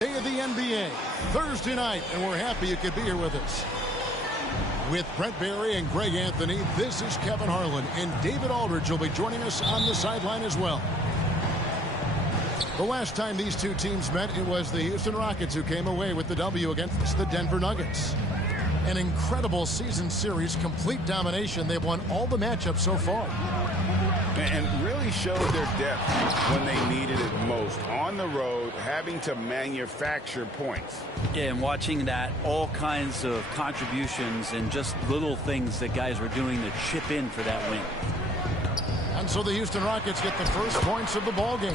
Day of the NBA, Thursday night, and we're happy you could be here with us. With Brent Barry and Greg Anthony, this is Kevin Harlan, and David Aldridge will be joining us on the sideline as well. The last time these two teams met, it was the Houston Rockets who came away with the W against the Denver Nuggets. An incredible season series, complete domination. They've won all the matchups so far. And really showed their depth when they needed it most. On the road, having to manufacture points. Yeah, and watching that, all kinds of contributions and just little things that guys were doing to chip in for that win. And so the Houston Rockets get the first points of the ball game.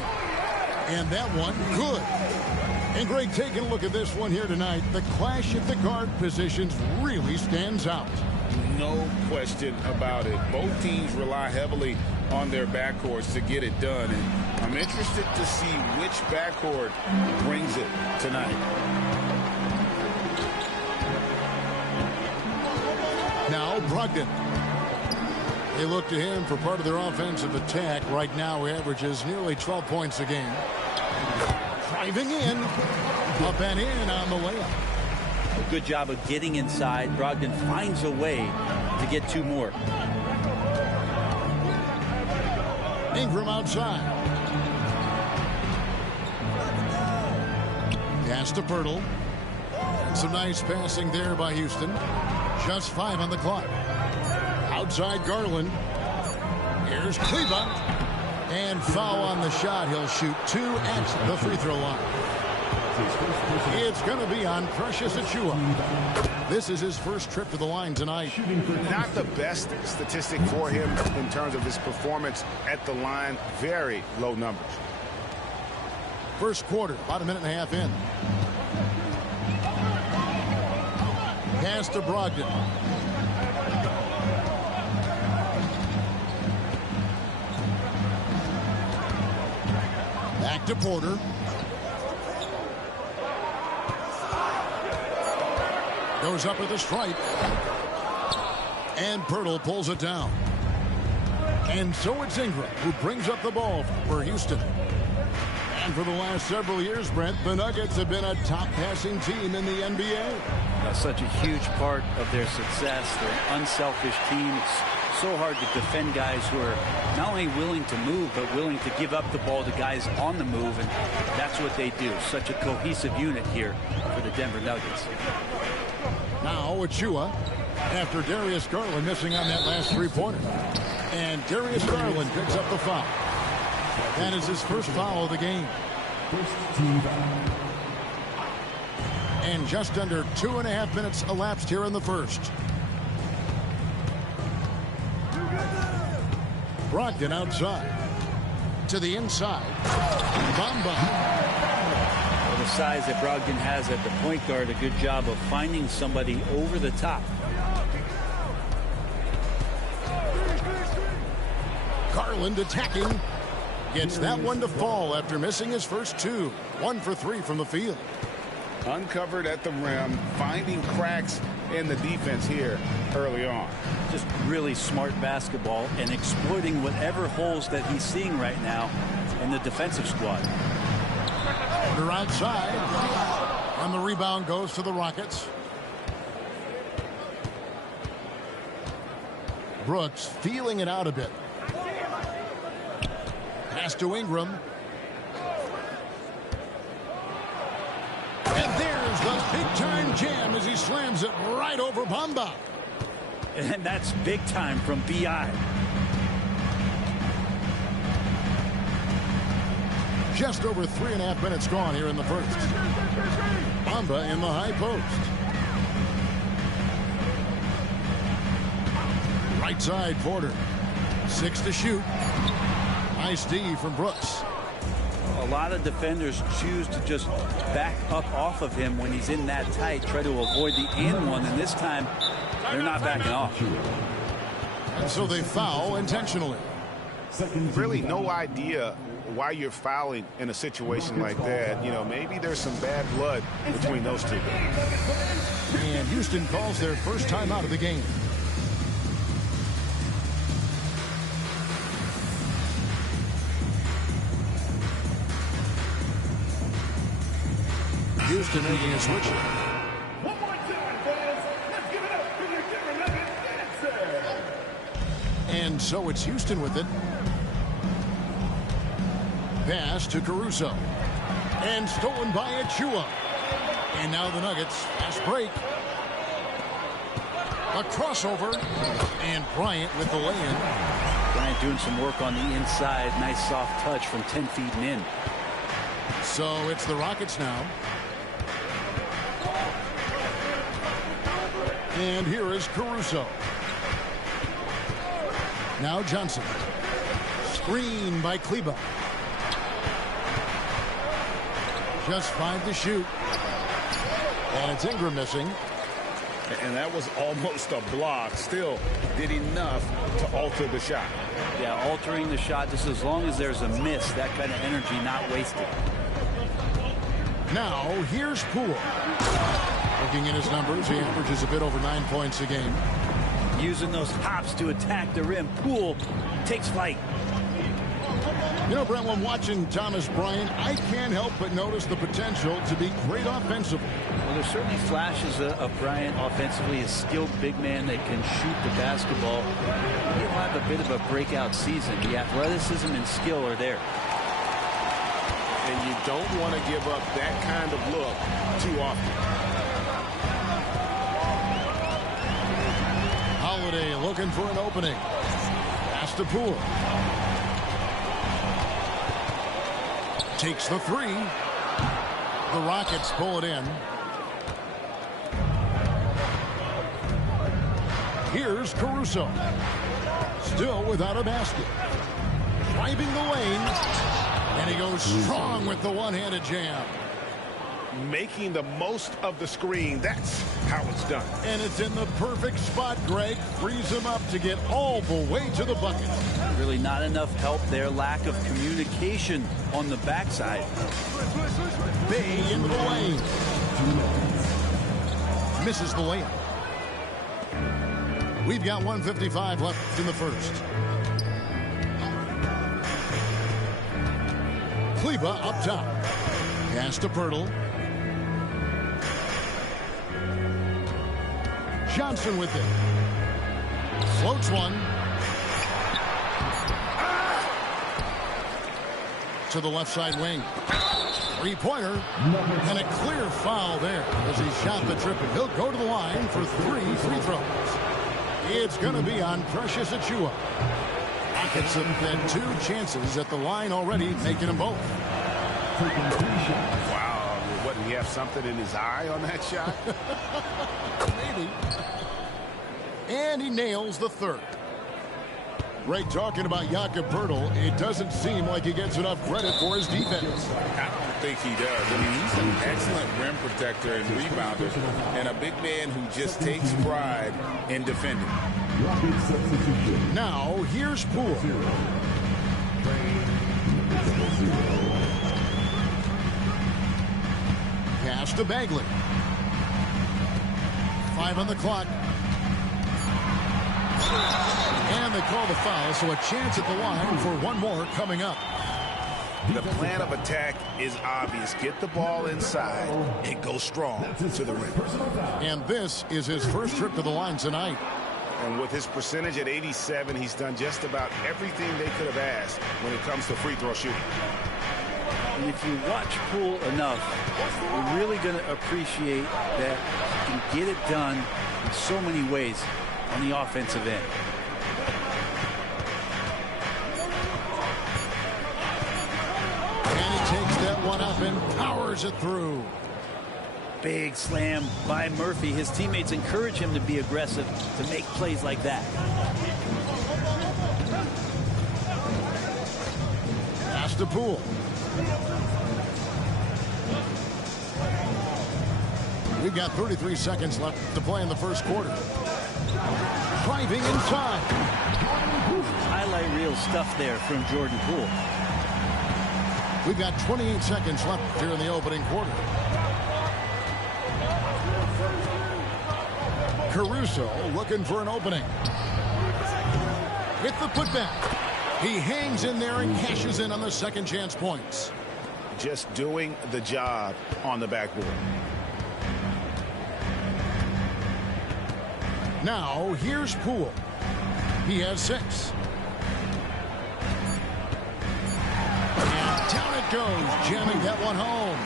And that one, good. And Greg, taking a look at this one here tonight, the clash at the guard positions really stands out. No question about it. Both teams rely heavily on their backcourts to get it done. And I'm interested to see which backcourt brings it tonight. Now Brogdon. They look to him for part of their offensive attack. Right now, he averages nearly 12 points a game. Driving in. Up and in on the layup. A good job of getting inside. Brogdon finds a way to get two more. Ingram outside. Pass to Pirtle. And some nice passing there by Houston. Just 5 on the clock. Outside Garland. Here's Kleba. And foul on the shot. He'll shoot 2 at the free throw line. It's going to be on Precious Achiuwa. This is his first trip to the line tonight. Not the best statistic for him in terms of his performance at the line. Very low numbers. First quarter, about a minute and a half in. Pass to Brogdon. Back to Porter. Goes up with a stripe. And Pirtle pulls it down. And so it's Ingram who brings up the ball for Houston. And for the last several years, Brent, the Nuggets have been a top passing team in the NBA. That's such a huge part of their success. They're an unselfish team. It's so hard to defend guys who are not only willing to move, but willing to give up the ball to guys on the move. And that's what they do. Such a cohesive unit here for the Denver Nuggets. Now Achiuwa after Darius Garland missing on that last three-pointer. And Darius Garland picks up the foul. That is his first foul of the game. And just under 2.5 minutes elapsed here in the first. Brogdon outside. To the inside. Bamba. The size that Brogdon has at the point guard, a good job of finding somebody over the top. Garland attacking. Gets that one to fall after missing his first two. 1 for 3 from the field. Uncovered at the rim, finding cracks in the defense here early on. Just really smart basketball and exploiting whatever holes that he's seeing right now in the defensive squad. Porter outside. And the rebound goes to the Rockets. Brooks feeling it out a bit. Pass to Ingram. And there's the big-time jam as he slams it right over Bamba. And that's big time from B.I. Just over 3.5 minutes gone here in the first. Bamba in the high post. Right side, Porter. 6 to shoot. Nice D from Brooks. A lot of defenders choose to just back up off of him when he's in that tight, try to avoid the and one, and this time they're not backing off. And so they foul intentionally. Really no idea why you're fouling in a situation like that. You know, maybe there's some bad blood between those two. And Houston calls their first time out of the game. Houston making a switch. One more time, fans. Let's give it up for the Game 11 dancer. And so it's Houston with it. Pass to Caruso. And stolen by Achua. And now the Nuggets. Fast break. A crossover. And Bryant with the lay-in. Bryant doing some work on the inside. Nice soft touch from 10 feet and in. So it's the Rockets now. And here is Caruso. Now Johnson. Screen by Kleba. Just 5 to shoot. And it's Ingram missing. And that was almost a block. Still did enough to alter the shot. Yeah, altering the shot just as long as there's a miss. That kind of energy not wasted. Now here's Poole. Looking at his numbers, he averages a bit over 9 points a game. Using those hops to attack the rim. Poole takes flight. You know, Brent, when watching Thomas Bryant, I can't help but notice the potential to be great offensively. Well, there's certainly flashes of Bryant offensively. A skilled big man that can shoot the basketball. He'll have a bit of a breakout season. The athleticism and skill are there. And you don't want to give up that kind of look too often. Holiday looking for an opening. Pass to Poole. Takes the three. The Rockets pull it in. Here's Caruso. Still without a basket. Driving the lane. And he goes strong with the one-handed jam. Making the most of the screen. That's how it's done. And it's in the perfect spot, Greg. Frees him up to get all the way to the bucket. Really not enough help there. Lack of communication on the backside. Bay into the lane. Misses the layup. We've got 1:55 left in the first. Kleba up top. Pass to Pirtle. Johnson with it. Floats one. To the left side wing. Three-pointer. And a clear foul there as he shot the triple. He'll go to the line for 3 free throws. It's going to be on Precious Achua. Rockets have had 2 chances at the line already, making them both. Wow. What, did he have something in his eye on that shot? Maybe. And he nails the third. Ray, talking about Jakob Poeltl, it doesn't seem like he gets enough credit for his defense. I don't think he does. I mean, he's an excellent rim protector and rebounder, and a big man who just takes pride in defending. Now, here's Poole. Pass to Bagley. 5 on the clock. And they call the foul, so a chance at the line for one more coming up. The plan of attack is obvious. Get the ball inside and go strong to the rim. And this is his first trip to the line tonight. And with his percentage at 87, he's done just about everything they could have asked when it comes to free throw shooting. And if you watch Poole enough, you're really going to appreciate that he can get it done in so many ways on the offensive end. And he Powers it through. Big slam by Murphy. His teammates encourage him to be aggressive, to make plays like that. Pass to Poole. We've got 33 seconds left to play in the first quarter. Driving inside. Highlight reel stuff there from Jordan Poole. We've got 28 seconds left here in the opening quarter. Caruso looking for an opening. With the putback. He hangs in there and cashes in on the second chance points. Just doing the job on the backboard. Now, here's Poole. He has 6. And down it goes, jamming that one home.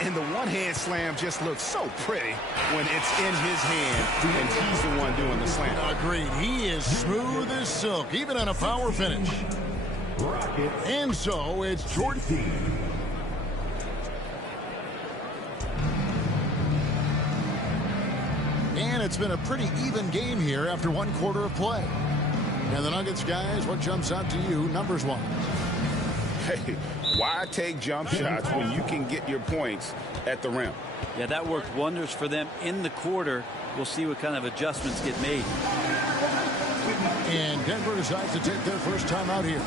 And the one-hand slam just looks so pretty when it's in his hand and he's the one doing the slam. Agreed. He is smooth as silk, even on a power finish. And so it's Jordan. And it's been a pretty even game here after one quarter of play. And the Nuggets, guys, what jumps out to you numbers-wise? Hey, why take jump shots when you can get your points at the rim? Yeah, that worked wonders for them in the quarter. We'll see what kind of adjustments get made. And Denver decides to take their first time out here.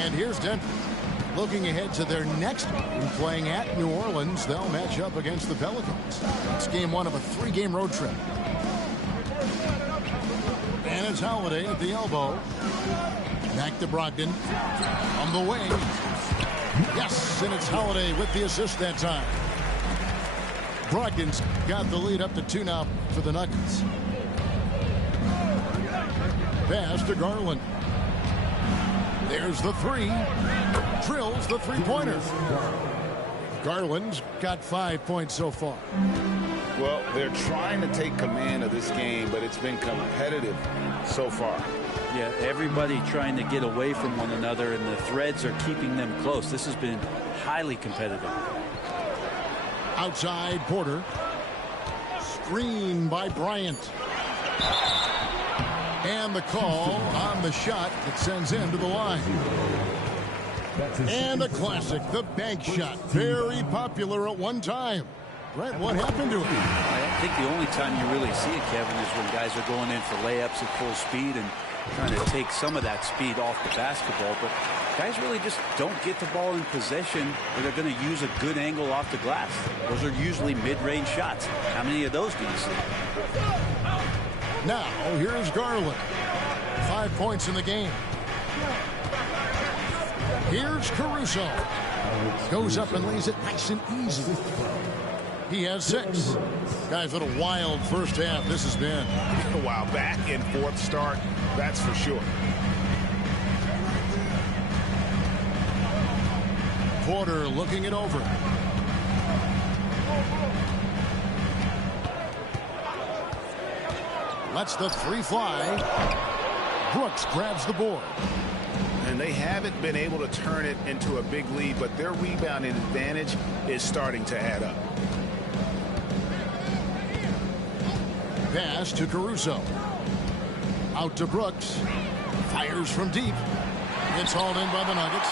And here's Denver. Looking ahead to their next game, playing at New Orleans, they'll match up against the Pelicans. It's game 1 of a 3-game road trip. And it's Holiday at the elbow. Back to Brogdon. On the wing. Yes, and it's Holiday with the assist that time. Brogdon's got the lead up to 2 now for the Nuggets. Pass to Garland. There's the 3. Drills the 3-pointer. Garland's got 5 points so far. Well, they're trying to take command of this game, but it's been competitive so far. Yeah, everybody trying to get away from one another, and the threads are keeping them close. This has been highly competitive. Outside, Porter. Screen by Bryant. And the call on the shot that sends him to the line. And a classic, the bank shot. Very popular at one time. Brett, what happened to him? I think the only time you really see it, Kevin, is when guys are going in for layups at full speed and trying to take some of that speed off the basketball. But guys really just don't get the ball in possession where they're going to use a good angle off the glass. Those are usually mid-range shots. How many of those do you see? Now, here's Garland. 5 points in the game. Here's Caruso. Goes up and lays it nice and easy. He has 6. Guys, what a wild first half this has been. Wow, back and forth start, that's for sure. Porter looking it over. Lets the 3 fly. Brooks grabs the board. And they haven't been able to turn it into a big lead, but their rebounding advantage is starting to add up. Pass to Caruso. Out to Brooks. Fires from deep. It's hauled in by the Nuggets.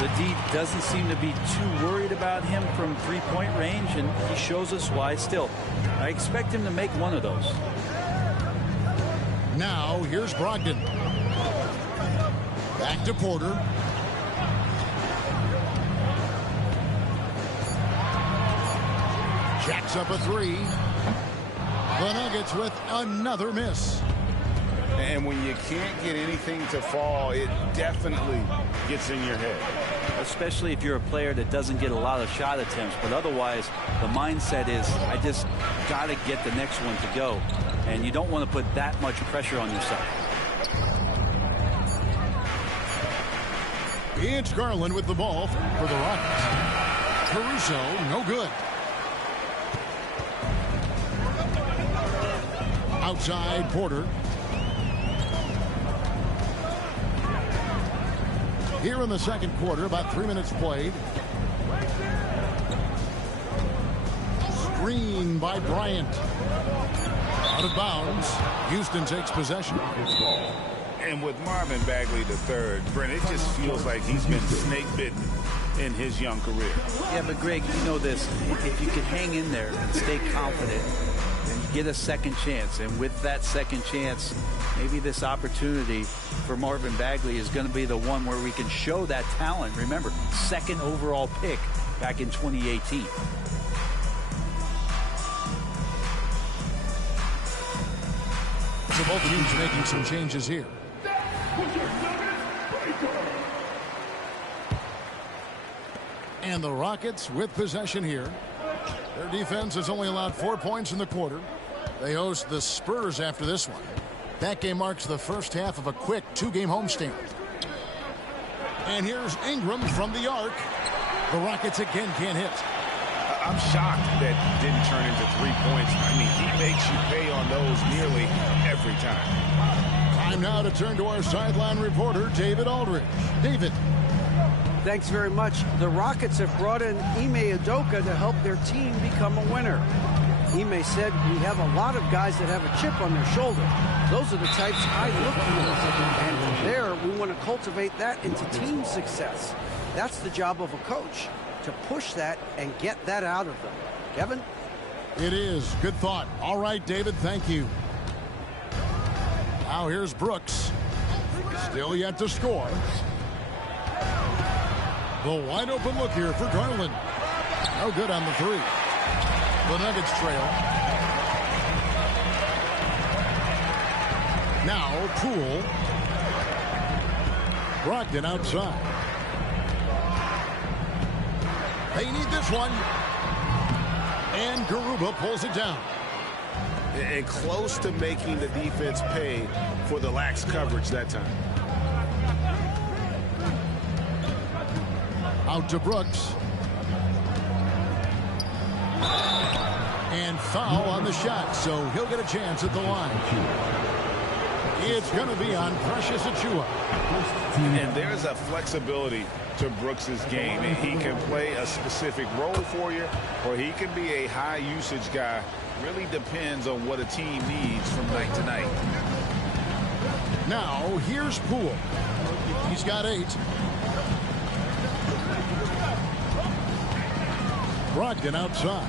The D doesn't seem to be too worried about him from 3-point range, and he shows us why. Still, I expect him to make one of those. Now, here's Brogdon. Back to Porter. Jacks up a 3. The Nuggets with another miss. And when you can't get anything to fall, it definitely gets in your head. Especially if you're a player that doesn't get a lot of shot attempts. But otherwise, the mindset is, I just got to get the next one to go. And you don't want to put that much pressure on yourself. It's Garland with the ball for the Rockets. Caruso, no good. Outside, Porter. Here in the second quarter, about 3 minutes played. Screen by Bryant. Out of bounds. Houston takes possession. And with Marvin Bagley III, Brent, it just feels like he's been snake bitten in his young career. Yeah, but Greg, you know this. If you can hang in there and stay confident and you get a second chance, and with that second chance, maybe this opportunity for Marvin Bagley is going to be the one where we can show that talent. Remember, second overall pick back in 2018. So both teams making some changes here. And the Rockets with possession here. Their defense has only allowed 4 points in the quarter. They host the Spurs after this one. That game marks the first half of a quick 2-game homestand. And here's Ingram from the arc. The Rockets again can't hit. I'm shocked that didn't turn into 3 points. I mean, he makes you pay on those nearly every time. Time now to turn to our sideline reporter, David Aldridge. David. Thanks very much. The Rockets have brought in Ime Udoka to help their team become a winner. Ime said, we have a lot of guys that have a chip on their shoulder. Those are the types I look for. And from there, we want to cultivate that into team success. That's the job of a coach, to push that and get that out of them. Kevin? It is. Good thought. All right, David, thank you. Now here's Brooks. Still yet to score. The wide open look here for Garland. No good on the three. The Nuggets trail. Now Poole. Brogdon outside. They need this one. And Garuba pulls it down. And close to making the defense pay for the lax coverage that time. Out to Brooks. And foul on the shot, so he'll get a chance at the line. It's going to be on Precious Achiuwa. And there's a flexibility to Brooks's game. And he can play a specific role for you, or he can be a high-usage guy. Really depends on what a team needs from night to night. Now, here's Poole. He's got 8. Brogdon outside.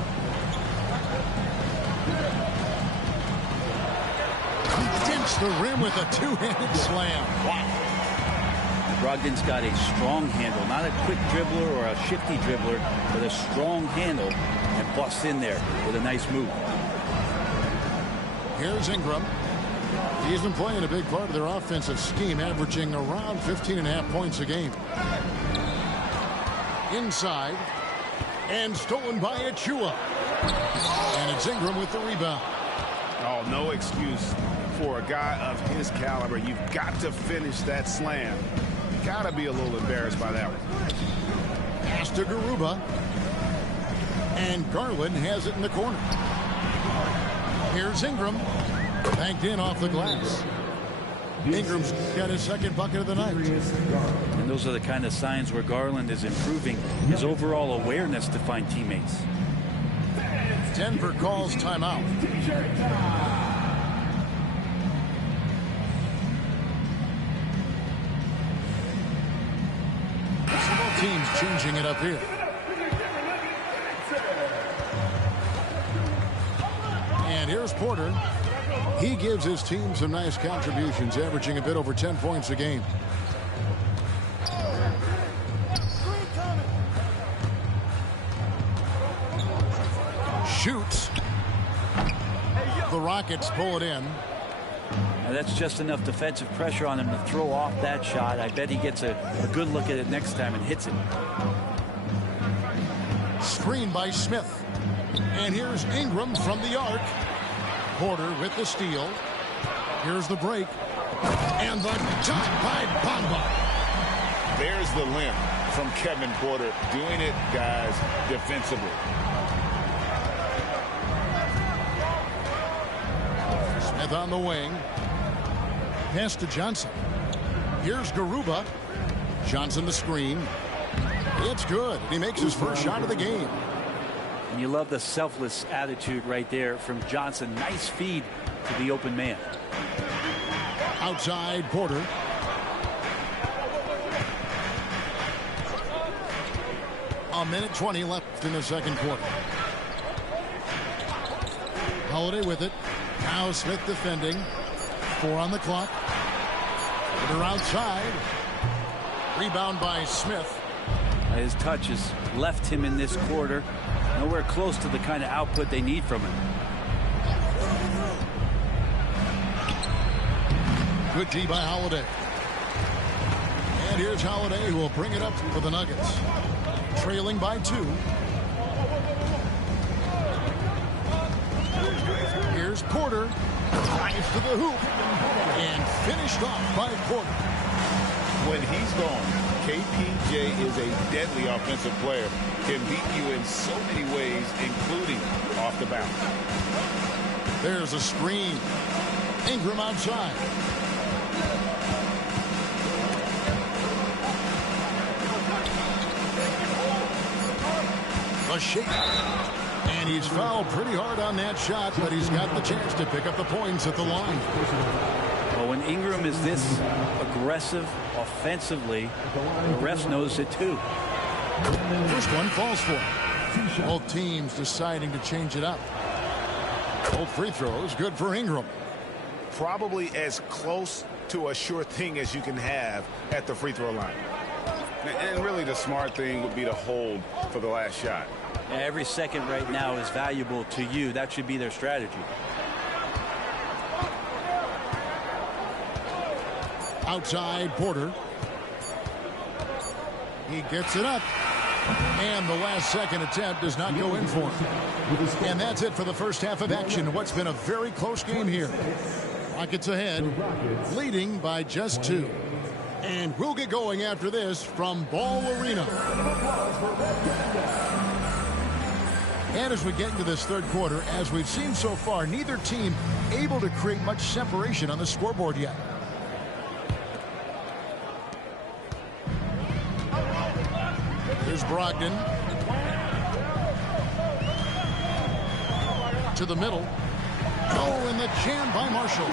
Dents the rim with a two-handed slam. Wow. Brogdon's got a strong handle, not a quick dribbler or a shifty dribbler, but a strong handle, and busts in there with a nice move. Here's Ingram. He's been playing a big part of their offensive scheme, averaging around 15.5 points a game. Inside. And stolen by Achiuwa. And it's Ingram with the rebound. Oh, no excuse for a guy of his caliber. You've got to finish that slam. You got to be a little embarrassed by that one. Pass to Garuba. And Garland has it in the corner. Here's Ingram. Banked in off the glass. Ingram's got his second bucket of the night. And those are the kind of signs where Garland is improving his overall awareness to find teammates. Denver calls timeout. So both teams changing it up here. And here's Porter. He gives his team some nice contributions, averaging a bit over 10 points a game. Shoots. The Rockets pull it in. Now that's just enough defensive pressure on him to throw off that shot. I bet he gets a good look at it next time and hits it. Screen by Smith. And here's Ingram from the arc. Porter with the steal. Here's the break. And the dunk by Bamba. There's the limp from Kevin Porter, doing it, guys, defensively. Smith on the wing. Pass to Johnson. Here's Garuba. Johnson the screen. It's good. He makes his first shot of the game. And you love the selfless attitude right there from Johnson. Nice feed to the open man. Outside Porter. A minute 20 left in the second quarter. Holiday with it. Now Smith defending. 4 on the clock. Porter outside. Rebound by Smith. His touch has left him in this quarter. Nowhere close to the kind of output they need from him. Good D by Holiday. And here's Holiday, who will bring it up for the Nuggets. Trailing by 2. Here's Porter. Drives to the hoop. And finished off by Porter. When he's gone, KPJ is a deadly offensive player. Can beat you in so many ways, including off the bounce. There's a screen. Ingram outside. A shake. And he's fouled pretty hard on that shot, but he's got the chance to pick up the points at the line. Well, when Ingram is this aggressive offensively, the refs notice it too. First one falls for him. Both teams deciding to change it up. Both free throws good for Ingram. Probably as close to a sure thing as you can have at the free throw line. And really the smart thing would be to hold for the last shot. Every second right now is valuable to you. That should be their strategy. Outside Porter. He gets it up. And the last second attempt does not go in for him. And that's it for the first half of action. What's been a very close game here. Rockets ahead, leading by just 2. And we'll get going after this from Ball Arena. And as we get into this third quarter, as we've seen so far, neither team able to create much separation on the scoreboard yet. Here's Brogdon. To the middle. Oh, and the jam by Marshall.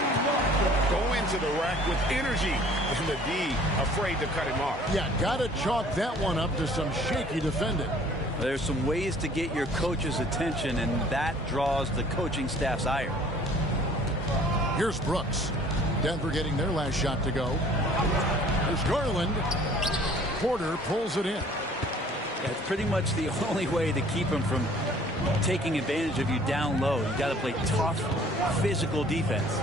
Go into the rack with energy. And the D afraid to cut him off. Yeah, got to chalk that one up to some shaky defending. There's some ways to get your coach's attention, and that draws the coaching staff's ire. Here's Brooks. Denver getting their last shot to go. There's Garland. Porter pulls it in. Yeah, it's pretty much the only way to keep him from taking advantage of you down low. You got to play tough, physical defense.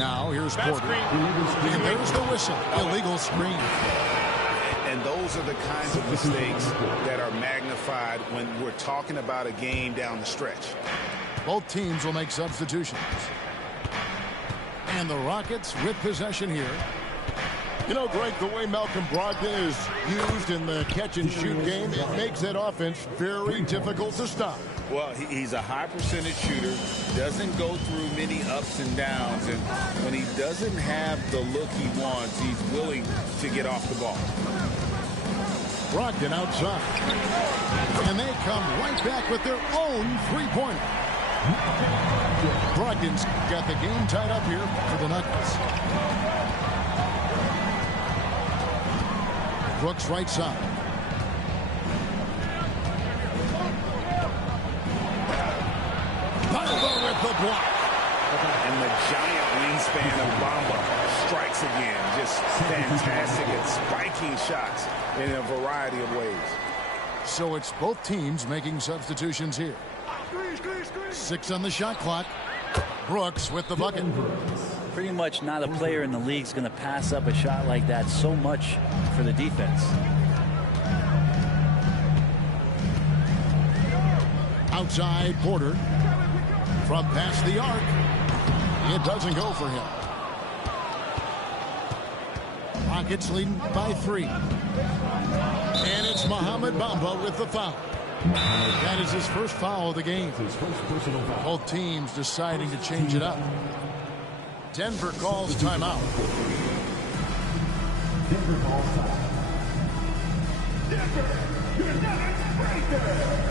Now here's Porter. And there's the whistle. Illegal screen. And those are the kinds of mistakes that are magnified when we're talking about a game down the stretch. Both teams will make substitutions. And the Rockets with possession here. You know, Greg, the way Malcolm Brogdon is used in the catch-and-shoot game, it makes that offense very difficult to stop. Well, he's a high percentage shooter, doesn't go through many ups and downs, and when he doesn't have the look he wants, he's willing to get off the ball. Brogdon outside. And they come right back with their own three-pointer. Brogdon's got the game tied up here for the Nuggets. Brooks right side. Bamba with the block. And the giant wingspan of Bamba strikes again. Just fantastic at spiking shots in a variety of ways. So it's both teams making substitutions here. 6 on the shot clock. Brooks with the bucket. Pretty much not a player in the league is going to pass up a shot like that so much for the defense. Outside Porter. From past the arc. It doesn't go for him. Rockets leading by 3. And it's Mohamed Bamba with the foul. That is his first foul of the game. Both teams deciding to change it up. Denver calls timeout. Denver calls timeout. Denver, your nuggets breaker.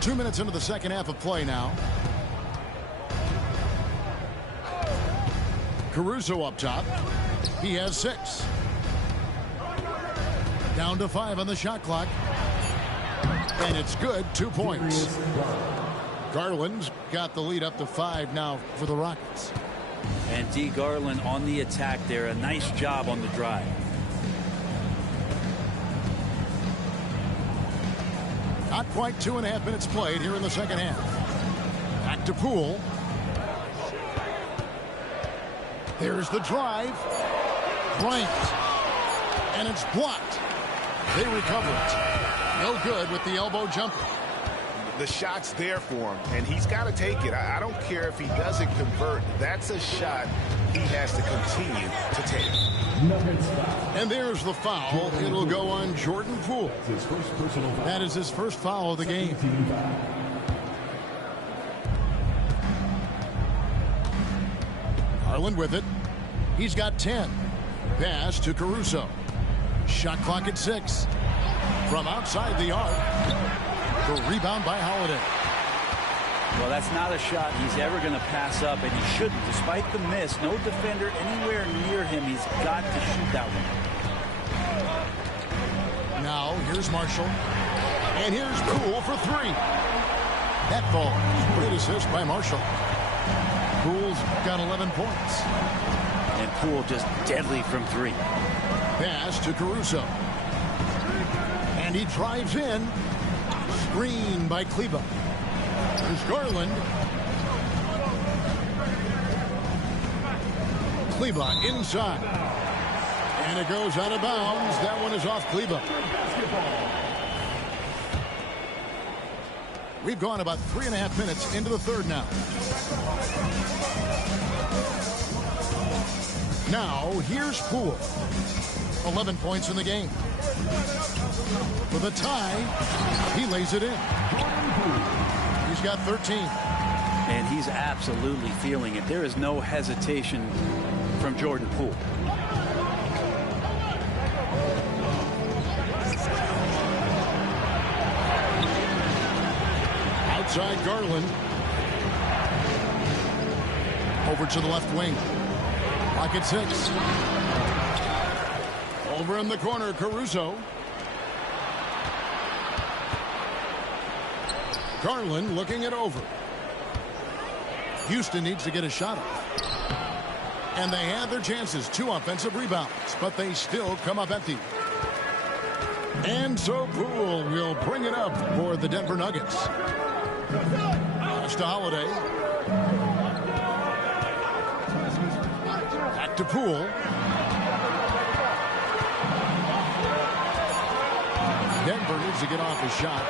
Two minutes into the second half of play now. Caruso up top. He has 6. Down to 5 on the shot clock. And it's good. 2 points. Garland's got the lead up to 5 now for the Rockets. And D. Garland on the attack there. A nice job on the drive. Not quite 2.5 minutes played here in the second half. Back to Poole. There's the drive. Bryant. And it's blocked. They recover it. No good with the elbow jumper. The shot's there for him, and he's got to take it. I don't care if he doesn't convert. That's a shot he has to continue to take. And there's the foul. It'll go on Jordan Poole. That is his first foul of the game. Garland with it. He's got 10. Pass to Caruso. Shot clock at 6. From outside the arc. The rebound by Holiday. Well, that's not a shot he's ever going to pass up, and he shouldn't. Despite the miss, no defender anywhere near him. He's got to shoot that one. Now, here's Marshall. And here's Poole for 3. That falls. Great assist by Marshall. Poole's got 11 points. And Poole just deadly from 3. Pass to Caruso. And he drives in. Screen by Kleba. There's Garland. Kleba inside. And it goes out of bounds. That one is off Kleba. We've gone about 3.5 minutes into the third now. Now, here's Poole. 11 points in the game. For the tie, he lays it in. He's got 13. And he's absolutely feeling it. There is no hesitation from Jordan Poole. Outside Garland. Over to the left wing. Pocket 6. Over in the corner, Caruso. Garland looking it over. Houston needs to get a shot off. And they have their chances. 2 offensive rebounds, but they still come up empty. And so Poole will bring it up for the Denver Nuggets. Pass to Holiday. Back to Poole. Denver needs to get off a shot.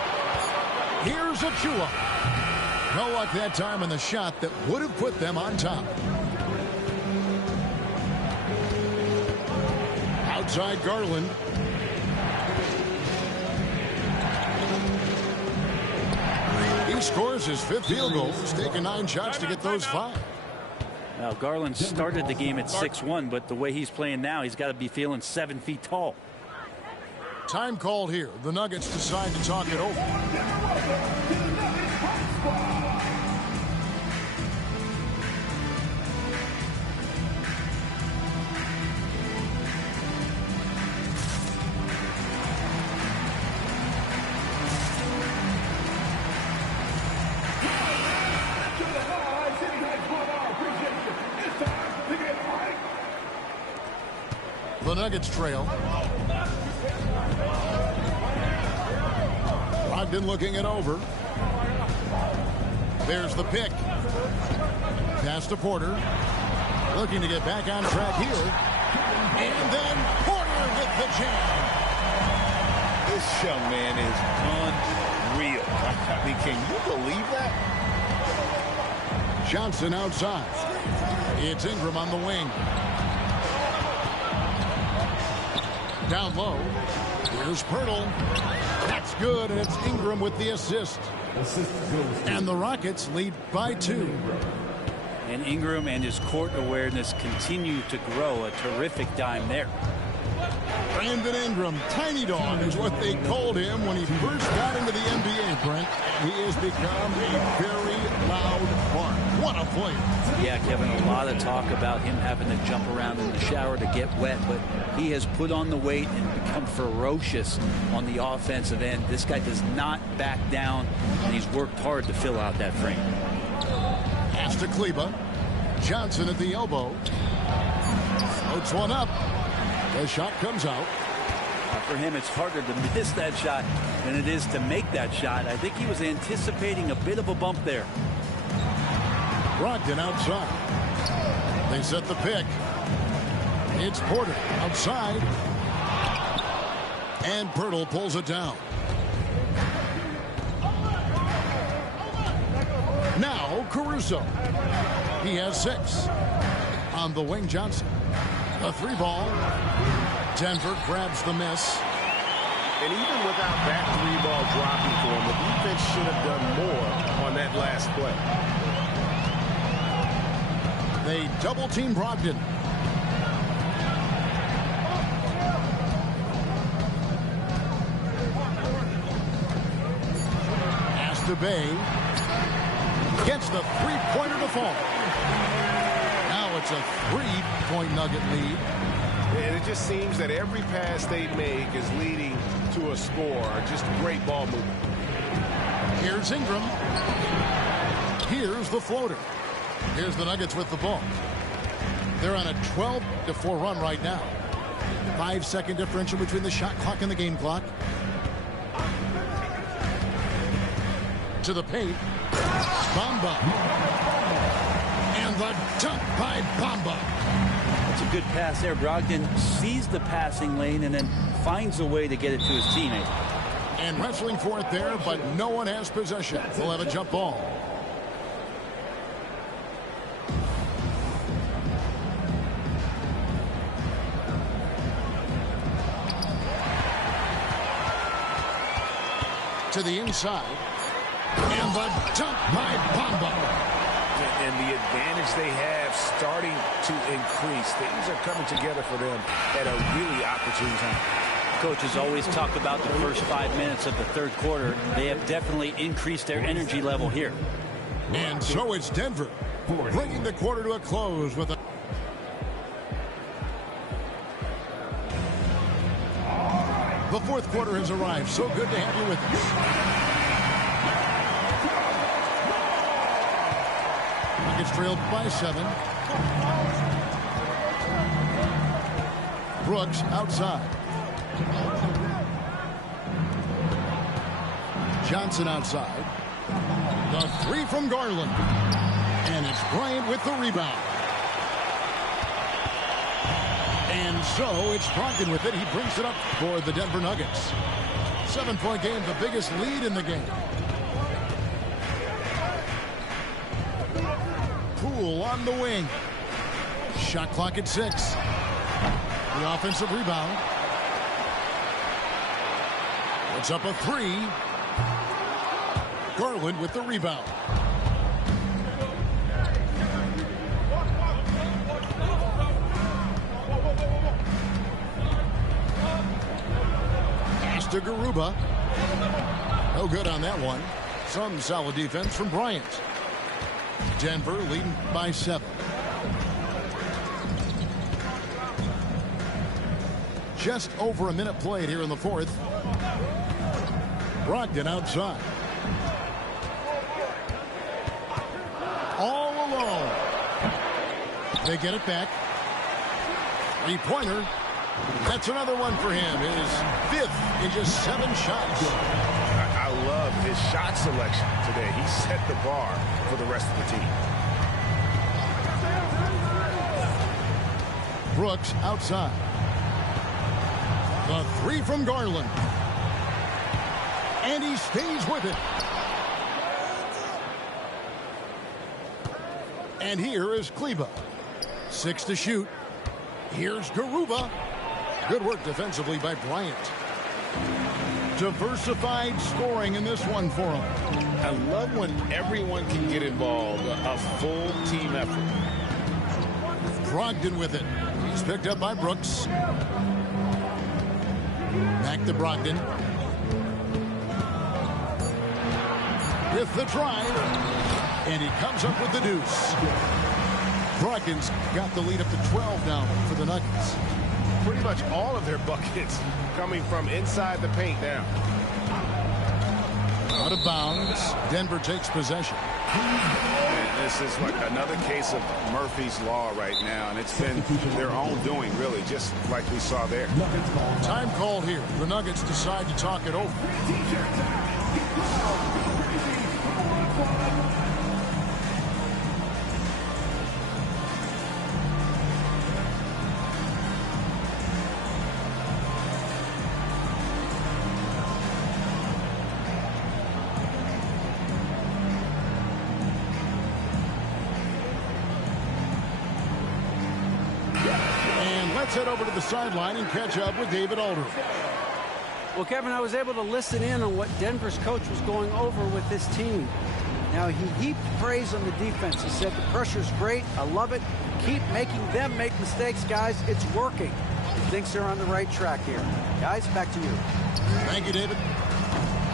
Here's Achua. No luck that time in the shot that would have put them on top. Outside Garland. He scores his 5th field goal. He's taken 9 shots to get those 5. Now, Garland started the game at 6'1", but the way he's playing now, he's got to be feeling 7 feet tall. Time called here. The Nuggets decide to talk it over. The Nuggets trail. Brogdon looking it over. There's the pick. Pass to Porter. Looking to get back on track here. And then Porter with the jam. This young man is unreal. I mean, can you believe that? Johnson outside. It's Ingram on the wing. Down low. Here's Pirtle. That's good, and it's Ingram with the assist. And the Rockets lead by 2. And Ingram and his court awareness continue to grow. A terrific dime there. Brandon Ingram, Tiny Dog is what they called him when he first got into the NBA, Brent. He has become a very loud bark. What a player. Yeah, Kevin, a lot of talk about him having to jump around in the shower to get wet, but he has put on the weight and become ferocious on the offensive end. This guy does not back down, and he's worked hard to fill out that frame. Pass to Kleba. Johnson at the elbow. Floats one up. The shot comes out. For him, it's harder to miss that shot than it is to make that shot. I think he was anticipating a bit of a bump there. Brogdon outside. They set the pick. It's Porter outside. And Pirtle pulls it down. Now Caruso. He has 6. On the wing, Johnson. A 3-ball. Denver grabs the miss. And even without that 3-ball dropping for him, the defense should have done more on that last play. They double-team Brogdon. Pass to Bay. Gets the three-pointer to fall. Now it's a 3-point Nugget lead. And it just seems that every pass they make is leading to a score. Just great ball movement. Here's Ingram. Here's the floater. Here's the Nuggets with the ball. They're on a 12-4 run right now. 5-second differential between the shot clock and the game clock. To the paint. Bamba. And the dunk by Bamba. It's a good pass there. Brogdon sees the passing lane and then finds a way to get it to his teammate. And wrestling for it there, but no one has possession. We'll have a jump ball. To the inside. And the dunk by Bamba. And the advantage they have starting to increase. Things are coming together for them at a really opportune time. Coaches always talk about the first 5 minutes of the third quarter. They have definitely increased their energy level here. And so it's Denver bringing the quarter to a close with a... The fourth quarter has arrived. So good to have you with us. Nuggets trailed by 7. Brooks outside. Johnson outside. The 3 from Garland. And it's Bryant with the rebound. And so it's Brogdon with it. He brings it up for the Denver Nuggets. 7-point game, the biggest lead in the game. Poole on the wing. Shot clock at 6. The offensive rebound. It's up a 3. Garland with the rebound. Pass to Garuba. No good on that one. Some solid defense from Bryant. Denver leading by 7. Just over a minute played here in the fourth. Brogdon outside. All alone. They get it back. 3-pointer. That's another one for him. His 5th in just 7 shots. I love his shot selection today. He set the bar for the rest of the team. Brooks outside. The 3 from Garland. And he stays with it. And here is Kleba. 6 to shoot. Here's Garuba. Good work defensively by Bryant. Diversified scoring in this one for him. I love when everyone can get involved. A full team effort. Brogdon with it. He's picked up by Brooks. Back to Brogdon. With the drive. And he comes up with the deuce. Brogdon's got the lead up to 12 now for the Nuggets. Pretty much all of their buckets coming from inside the paint now. Out of bounds. Denver takes possession. And this is like another case of Murphy's Law right now, and it's been their own doing, really, just like we saw there. Time called here. The Nuggets decide to talk it over. Let's head over to the sideline and catch up with David Aldridge. Well, Kevin, I was able to listen in on what Denver's coach was going over with his team. Now, he heaped praise on the defense. He said the pressure's great. I love it. Keep making them make mistakes, guys. It's working. He thinks they're on the right track here. Guys, back to you. Thank you, David.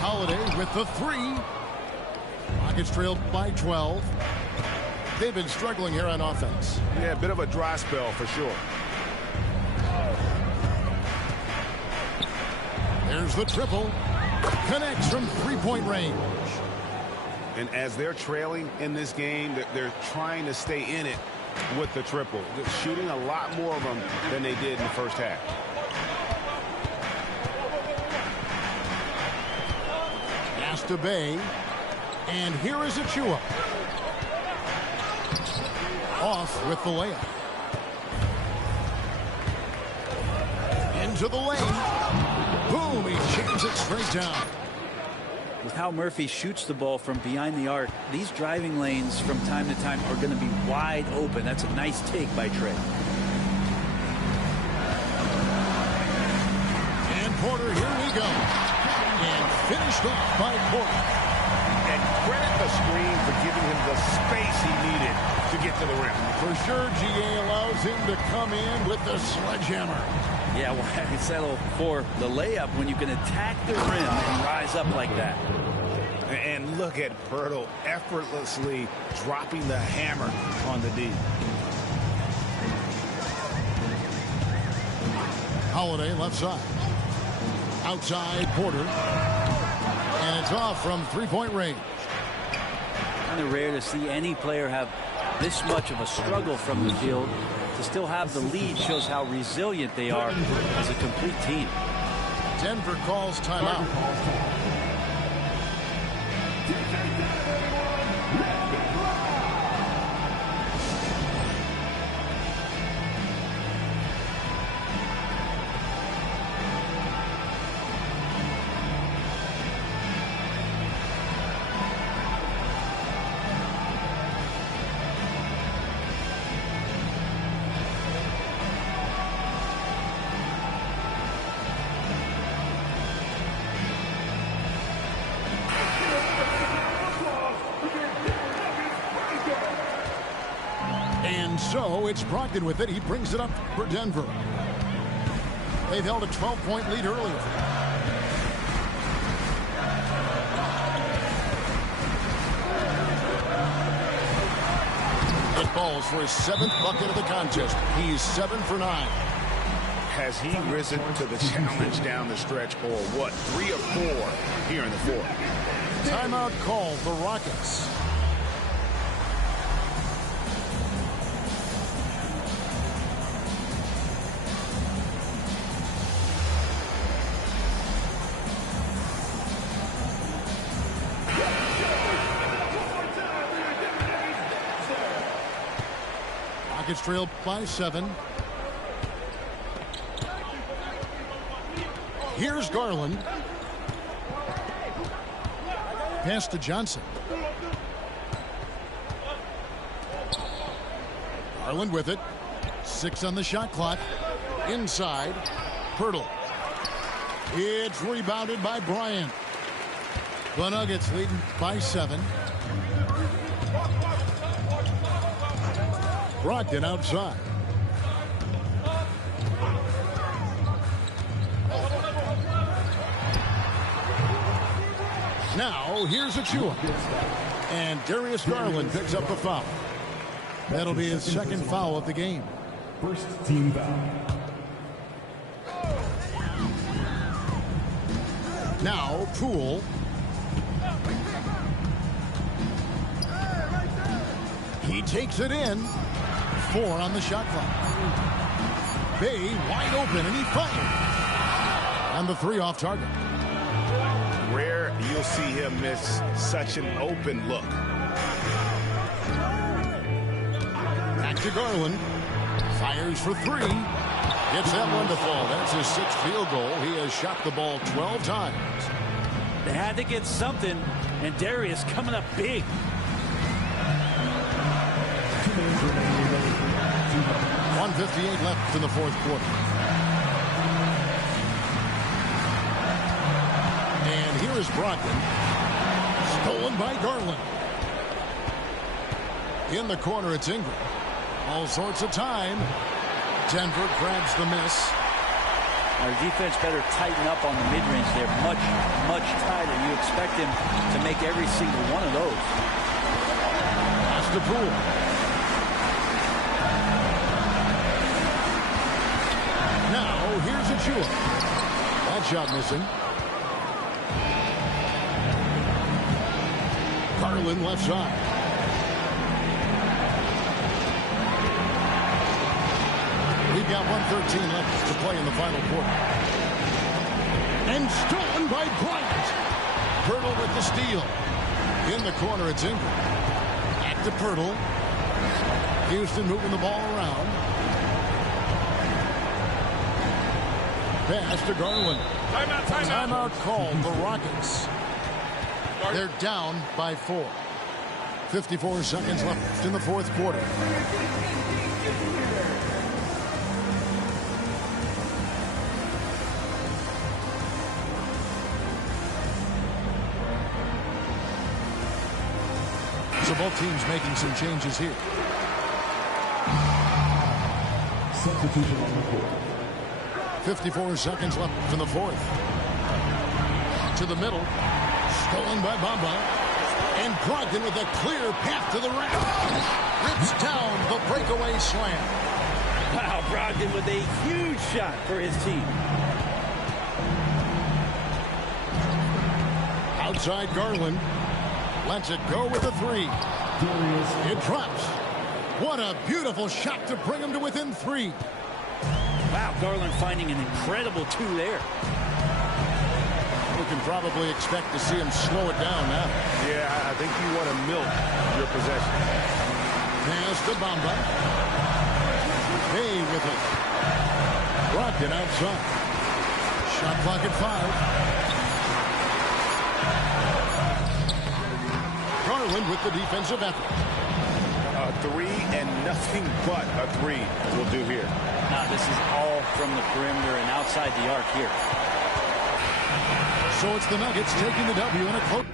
Holiday with the 3. Rockets trailed by 12. They've been struggling here on offense. Yeah, a bit of a dry spell for sure. There's the triple. Connects from 3-point range. And as they're trailing in this game, they're trying to stay in it with the triple. They're shooting a lot more of them than they did in the first half. Pass to Bay. And here is Achua. Off with the layup. Into the lane. Boom, he jams it straight down. With how Murphy shoots the ball from behind the arc, these driving lanes from time to time are going to be wide open. That's a nice take by Trey. And Porter, here we go. And finished off by Porter. And credit the screen for giving him the space he needed to get to the rim. For sure, GA allows him to come in with the sledgehammer. Yeah, why settle for the layup when you can attack the rim and rise up like that? And look at Pirtle effortlessly dropping the hammer on the D. Holiday left side. Outside Porter. And it's off from 3-point range. Kind of rare to see any player have this much of a struggle from the field. To still have the lead shows how resilient they are as a complete team. Denver calls timeout. So it's Brogdon with it. He brings it up for Denver. They've held a 12-point lead earlier. It falls for his 7th bucket of the contest. He's 7 for 9. Has he risen to the challenge down the stretch, or what? 3 of 4 here in the fourth. Timeout call for Rockets. Rockets trail by 7. Here's Garland. Pass to Johnson. Garland with it. 6 on the shot clock. Inside. Pirtle. It's rebounded by Bryant. The Nuggets leading by 7. Brogdon outside. Now here's Achua. And Darius Garland picks up the foul. That'll be his second foul of the game. First team foul. Now Poole. He takes it in. 4 on the shot clock. Bay wide open and he fires. And the 3 off target. Rare you'll see him miss such an open look. Back to Garland. Fires for 3. Gets that one to fall. That's his 6th field goal. He has shot the ball 12 times. They had to get something, and Darius coming up big. 1:58 left in the 4th quarter. And here is Brogdon. Stolen by Garland. In the corner, it's Ingram. All sorts of time. Denver grabs the miss. Our defense better tighten up on the mid-range. They're much, much tighter. You expect him to make every single one of those. Pass to Poole. Now, here's Achua. That shot missing. Garland left side. We've got 1:13 left to play in the final quarter. And stolen by Bryant. Pirtle with the steal. In the corner, it's Ingram. Back to Pirtle. Houston moving the ball around. Pass to Garland. Timeout called. The Rockets. They're down by 4. 54 seconds left in the 4th quarter. So both teams making some changes here. Substitution on the court. 54 seconds left in the 4th. To the middle. Stolen by Bamba. And Brogdon with a clear path to the rack. Rips down the breakaway slam. Wow, Brogdon with a huge shot for his team. Outside Garland. Lets it go with a 3. It drops. What a beautiful shot to bring him to within 3. Wow, Garland finding an incredible 2 there. We can probably expect to see him slow it down now. Yeah, I think you want to milk your possession. Pass to Bamba. Bay with it. Brogdon outside. Shot clock at 5. Garland with the defensive effort. A 3 and nothing but a 3 will do here. Now, this is all from the perimeter and outside the arc here. So it's the Nuggets taking the W in a close.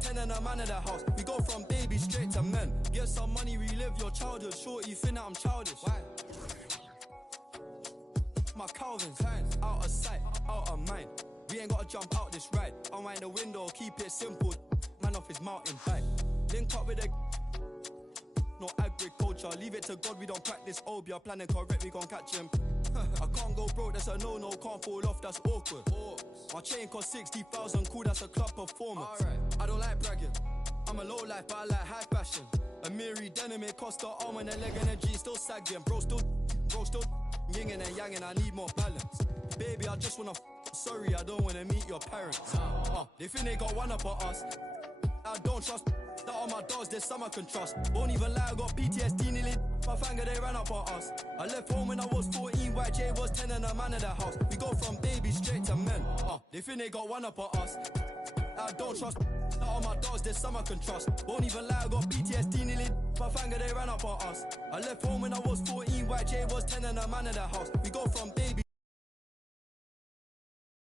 10 and a man of the house. We go from baby straight to men. Get some money, relive your childhood. Shorty, you think that I'm childish? Why? My Calvin's out of sight, out of mind. We ain't gotta jump out this ride. Unwind the window, keep it simple. Man off his mountain bike. Link up with a no agriculture. Leave it to God, we don't practice obia. Planning correct, we gon' catch him. I can't go broke, that's a no-no. Can't fall off, that's awkward. My chain cost 60,000, cool, that's a club performance. I don't like bragging, I'm a low life, but I like high fashion. A Miri denim, it cost the arm and a leg and a G, still sagging. Bro still yinging and yanging, I need more balance. Baby, I just wanna sorry, I don't wanna meet your parents. They think they got one up on us. I don't trust that on my dogs, there's some I can trust. Won't even lie, I got PTSD nearly. My finger, they ran up on us. I left home when I was 14, White J was 10 and a man of the house. We go from baby straight to men. They think they got one up on us. I don't trust that on my dogs, there's some I can trust. Won't even lie, I got PTSD nearly. My finger, they ran up on us. I left home when I was 14, White J was 10 and a man of the house. We go from baby